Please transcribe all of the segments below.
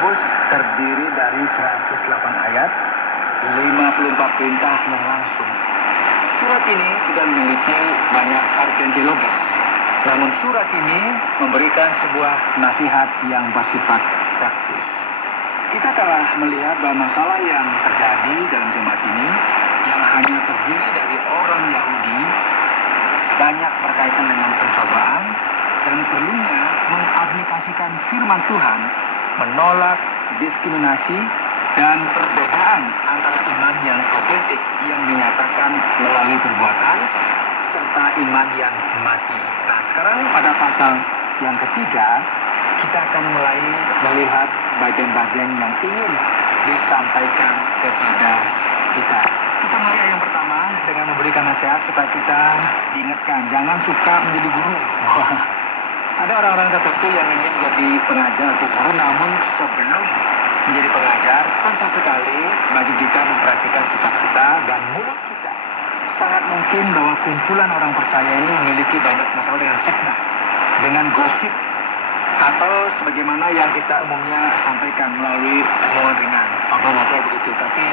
Yakobus terdiri dari 108 ayat, 54 perintah yang langsung. Surat ini tidak memiliki banyak artian teologis. Namun surat ini memberikan sebuah nasihat yang bersifat praktis. Kita telah melihat bahwa masalah yang terjadi dalam jemaat ini yang hanya terdiri dari orang Yahudi banyak berkaitan dengan pencobaan dan perlunya mengaplikasikan firman Tuhan, menolak diskriminasi dan perbedaan antara iman yang otentik yang dinyatakan melalui perbuatan serta iman yang mati. Nah, sekarang pada pasal yang ketiga kita akan mulai melihat bagian-bagian yang ingin disampaikan kepada kita. Kita mulai yang pertama dengan memberikan nasihat supaya kita diingatkan jangan suka menjadi guru. Ada orang-orang tertentu yang ingin menjadi pengajar atau guru, namun sebelum menjadi pengajar, penting sekali bagi kita memperhatikan sikap kita dan mulut kita. Sangat mungkin bahwa kumpulan orang percaya ini memiliki banyak masalah dengan fitnah, dengan gosip, atau sebagaimana yang kita umumnya sampaikan melalui omongan ringan, ngobrol-ngobrol begitu. Tapi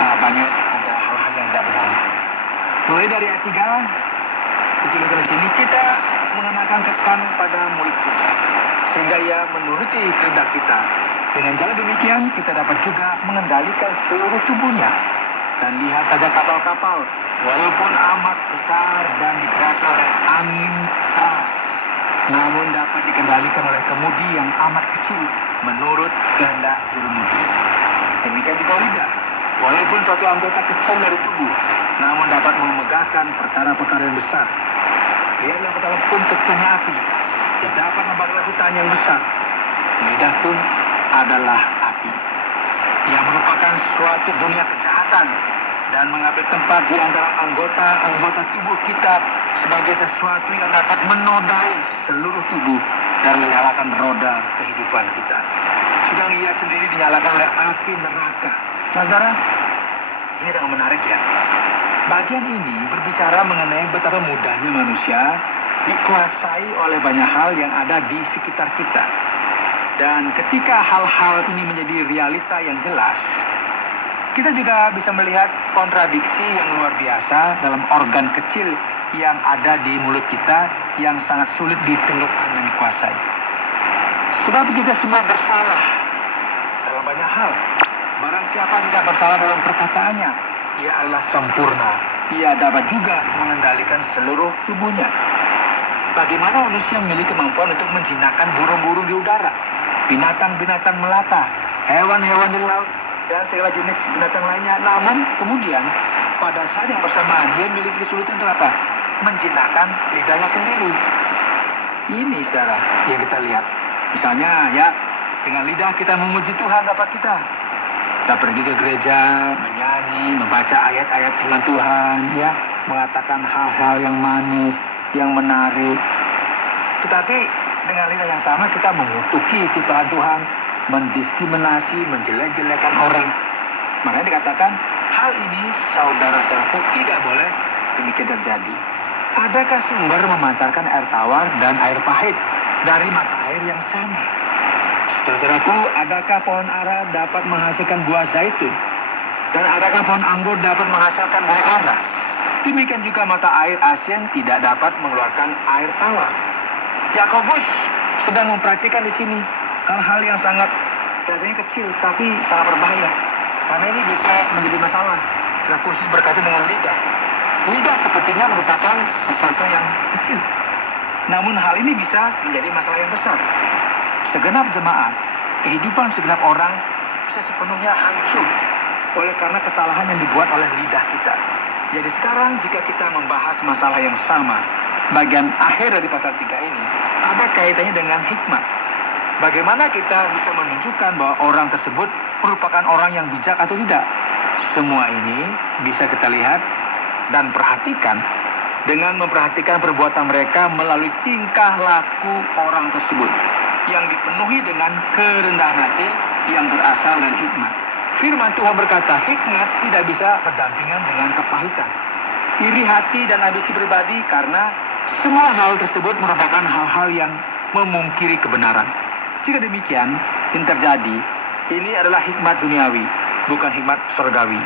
banyak ada hal-hal yang tidak benar. Mulai dari ayat 3, di sini kita mengenakan kesan pada mulut kita, sehingga ia menuruti kehendak kita. Dengan jalan demikian, kita dapat juga mengendalikan seluruh tubuhnya. Dan lihat saja kapal-kapal, walaupun amat besar dan digerakkan oleh angin keras, namun dapat dikendalikan oleh kemudi yang amat kecil menurut kehendak jurumudi. Demikian juga lidah, walaupun suatu anggota kecil dari tubuh, namun dapat memegahkan perkara-perkara yang besar. Lihatlah betapa pun kecilnya api, dia dapat membakar hutan yang besar. Lidah pun adalah api, yang merupakan suatu dunia kejahatan dan mengambil tempat di antara anggota tubuh kita sebagai sesuatu yang dapat menodai seluruh tubuh dan menyalakan roda kehidupan kita. Sedang ia sendiri dinyalakan oleh api neraka. Saudara, ini sangat menarik ya. Bagian ini berbicara mengenai betapa mudahnya manusia dikuasai oleh banyak hal yang ada di sekitar kita. Dan ketika hal-hal ini menjadi realita yang jelas, kita juga bisa melihat kontradiksi yang luar biasa dalam organ kecil yang ada di mulut kita yang sangat sulit ditentukan dan dikuasai. Sebab kita semua bersalah dalam banyak hal. Barang siapa tidak bersalah dalam perkataannya, ia adalah sempurna. Ia dapat juga mengendalikan seluruh tubuhnya. Bagaimana manusia memiliki kemampuan untuk menjinakkan burung-burung di udara, binatang-binatang melata, hewan-hewan di laut, dan segala jenis binatang lainnya. Namun kemudian pada saat yang bersamaan dia memiliki kesulitan untuk apa? Menjinakkan lidahnya sendiri. Ini saudara yang kita lihat. Misalnya ya, dengan lidah kita memuji Tuhan dapat kita pergi ke gereja, menyanyi, membaca ayat-ayat firman Tuhan, ya, mengatakan hal-hal yang manis, yang menarik. Tetapi dengan lidah yang sama kita mengutuki ciptaan Tuhan, mendiskriminasi, menjelek-jelekan orang. Makanya dikatakan hal ini saudara-saudaraku tidak boleh demikian terjadi. Adakah sumber memancarkan air tawar dan air pahit dari mata air yang sama? Saudaraku, adakah pohon ara dapat menghasilkan buah zaitun? Dan adakah pohon anggur dapat menghasilkan buah ara? Demikian juga mata air asin tidak dapat mengeluarkan air tawar. Yakobus sedang memperhatikan di sini hal-hal yang sangat kelihatannya kecil tapi sangat berbahaya. Karena ini bisa menjadi masalah. Setelah khusus berkaitan dengan lidah. Lidah sepertinya merupakan sesuatu yang kecil. Namun hal ini bisa menjadi masalah yang besar. Segenap jemaat, kehidupan segenap orang bisa sepenuhnya hancur oleh karena kesalahan yang dibuat oleh lidah kita. Jadi sekarang jika kita membahas masalah yang sama, bagian akhir dari pasal 3 ini ada kaitannya dengan hikmat. Bagaimana kita bisa menunjukkan bahwa orang tersebut merupakan orang yang bijak atau tidak? Semua ini bisa kita lihat dan perhatikan dengan memperhatikan perbuatan mereka melalui tingkah laku orang tersebut yang dipenuhi dengan kerendahan hati yang berasal dari hikmat. Firman Tuhan berkata, hikmat tidak bisa berdampingan dengan kepahitan, iri hati dan ambisi pribadi, karena semua hal tersebut merupakan hal-hal yang memungkiri kebenaran. Jika demikian, yang terjadi, Ini adalah hikmat duniawi, bukan hikmat surgawi.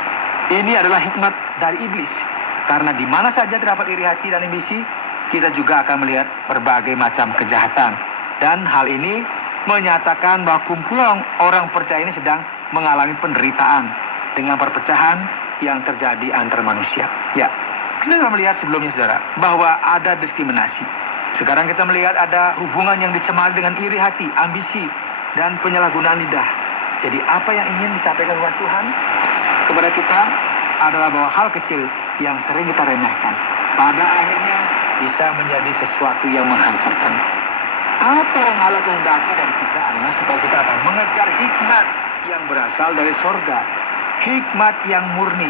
Ini adalah hikmat dari iblis. Karena di mana saja terdapat iri hati dan ambisi, kita juga akan melihat berbagai macam kejahatan. Dan hal ini menyatakan bahwa kumpulan orang percaya ini sedang mengalami penderitaan dengan perpecahan yang terjadi antar manusia. Ya, kita sudah melihat sebelumnya, saudara, bahwa ada diskriminasi. Sekarang kita melihat ada hubungan yang dicemari dengan iri hati, ambisi, dan penyalahgunaan lidah. Jadi apa yang ingin disampaikan oleh Tuhan kepada kita adalah bahwa hal kecil yang sering kita remehkan pada akhirnya bisa menjadi sesuatu yang menghancurkan. Apa yang Allah kehendaki dari kita adalah supaya kita akan mengejar hikmat yang berasal dari sorga. Hikmat yang murni,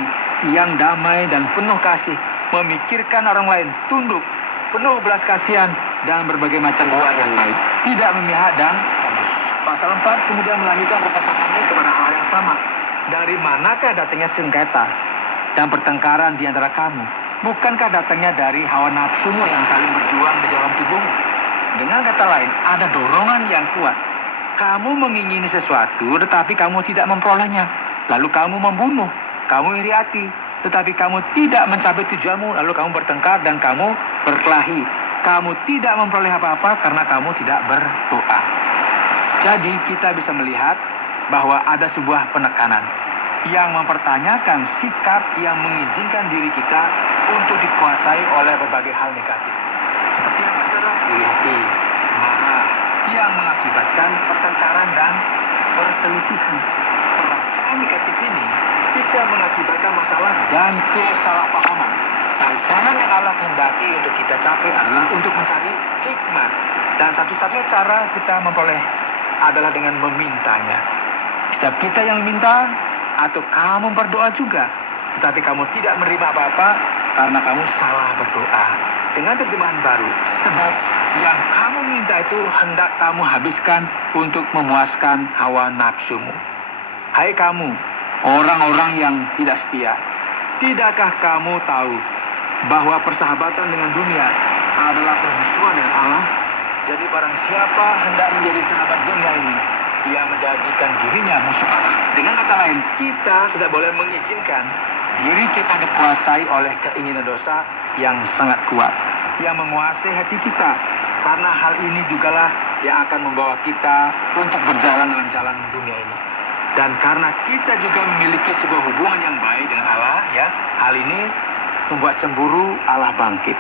yang damai dan penuh kasih, memikirkan orang lain, tunduk, penuh belas kasihan, dan berbagai macam buah yang baik. Tidak memihak dan pasal 4 kemudian melanjutkan perkataannya kepada hal yang sama. Dari manakah datangnya sengketa dan pertengkaran di antara kamu? Bukankah datangnya dari hawa nafsumu yang saling berjuang di dalam tubuhmu? Dengan kata lain, ada dorongan yang kuat. Kamu mengingini sesuatu, tetapi kamu tidak memperolehnya. Lalu kamu membunuh, kamu iri hati, tetapi kamu tidak mencapai tujuanmu. Lalu kamu bertengkar dan kamu berkelahi. Kamu tidak memperoleh apa-apa karena kamu tidak berdoa. Jadi kita bisa melihat bahwa ada sebuah penekanan yang mempertanyakan sikap yang mengizinkan diri kita untuk dikuasai oleh berbagai hal negatif. Seperti yang saudara, iri hati, marah, yang mengakibatkan pertengkaran dan perselisihan. Perasaan negatif ini bisa mengakibatkan masalah dan kesalahpahaman. Tantangan yang Allah kehendaki untuk kita capai adalah untuk mencari hikmat. Dan satu-satunya cara kita memperoleh adalah dengan memintanya. Setiap kita yang meminta, atau kamu berdoa juga, tetapi kamu tidak menerima apa-apa karena kamu salah berdoa. Dengan terjemahan baru, sebab yang kamu minta itu hendak kamu habiskan untuk memuaskan hawa nafsumu. Hai kamu, orang-orang yang tidak setia, tidakkah kamu tahu bahwa persahabatan dengan dunia adalah permusuhan dengan Allah? Jadi barang siapa hendak menjadi sahabat dunia ini, dia menjadikan dirinya musuh Allah. Dengan kata lain, kita tidak boleh mengizinkan diri kita dikuasai oleh keinginan dosa yang sangat kuat, yang menguasai hati kita. Karena hal ini jugalah yang akan membawa kita untuk berjalan dalam jalan dunia ini. Dan karena kita juga memiliki sebuah hubungan yang baik dengan Allah, ya, hal ini membuat cemburu Allah bangkit.